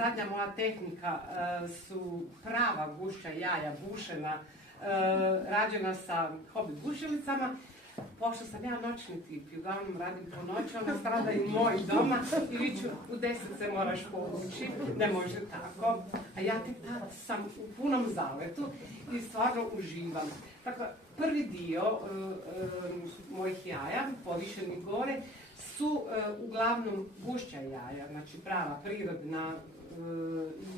zadnja moja tehnika su prava gušća jaja, bušena, rađena sa hobi bušelicama. Pošto sam ja noćni tip i uglavnom radim po noći, onda strada i moj doma i viću u 10 se moraš povući, ne može tako. A ja tek tad sam u punom zaletu i stvarno uživam. Tako, prvi dio mojih jaja, povišenih gore, su uglavnom gušća jaja, znači prava, prirodna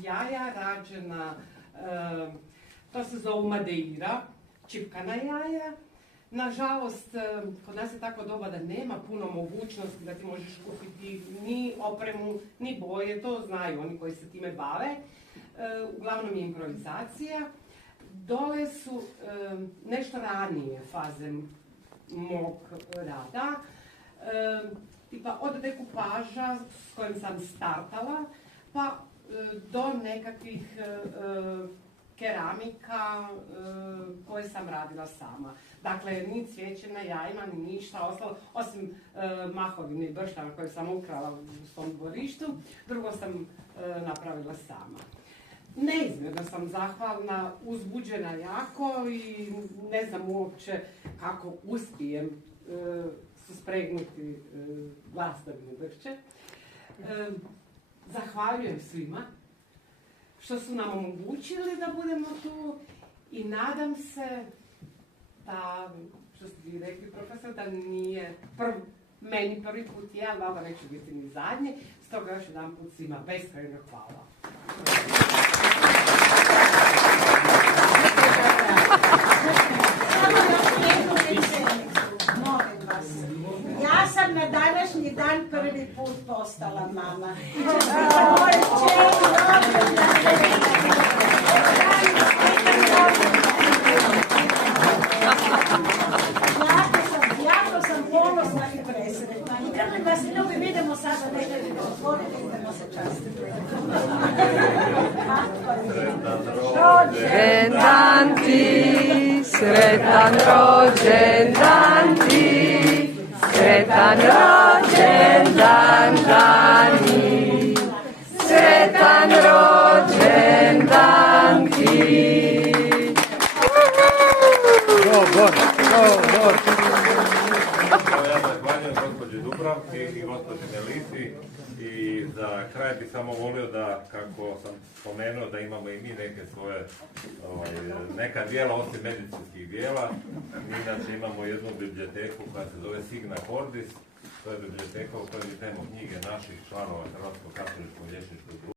jaja, rađena, to se zovu madeira, čipkana jaja. Nažalost, kod nas je tako doba da nema puno mogućnosti da ti možeš kupiti ni opremu, ni boje, to znaju oni koji se time bave. Uglavnom je improvizacija. Dole su nešto ranije faze mog rada, tipa od dekupaža s kojim sam startala, pa do nekakvih keramika koje sam radila sama. Dakle, ni cvijeće na jajima, ni ništa ostalo, osim mahovine i brštana koje sam ukrala u svom dvorištu, drugo sam napravila sama. Neizmjerno sam zahvalna, uzbuđena jako i ne znam uopće kako uspijem suspregnuti lastavine bršće. Zahvaljujem svima što su nam omogućili da budemo tu i nadam se da, što ste vi rekli profesor, da nije meni prvi put ja, vama neće biti ni zadnji, stoga još jedan put svima beskrajno hvala. Ja sam na današnji dan prvi put postala mama. Jako sam ponosna i presretna. I kada nas ljubi vidimo sada nekako otvoriti, idemo se častiti. Rođendan ti, sretan rođendan ti, sretan rođendan Dani, sretan rođendan ti. Ja zahvaljujem gospođi Dubravki i gospođi Meliti i za kraj bih samo volio da, kako sam spomenuo, da imamo i mi neke svoje neka dijela osim medicinskih dijela. Mi inače imamo jednu biblioteku koja se zove Signa Cordis, to je biblioteka u kojoj imamo knjige naših članova Hrvatskog katoličkog liječničkog društva.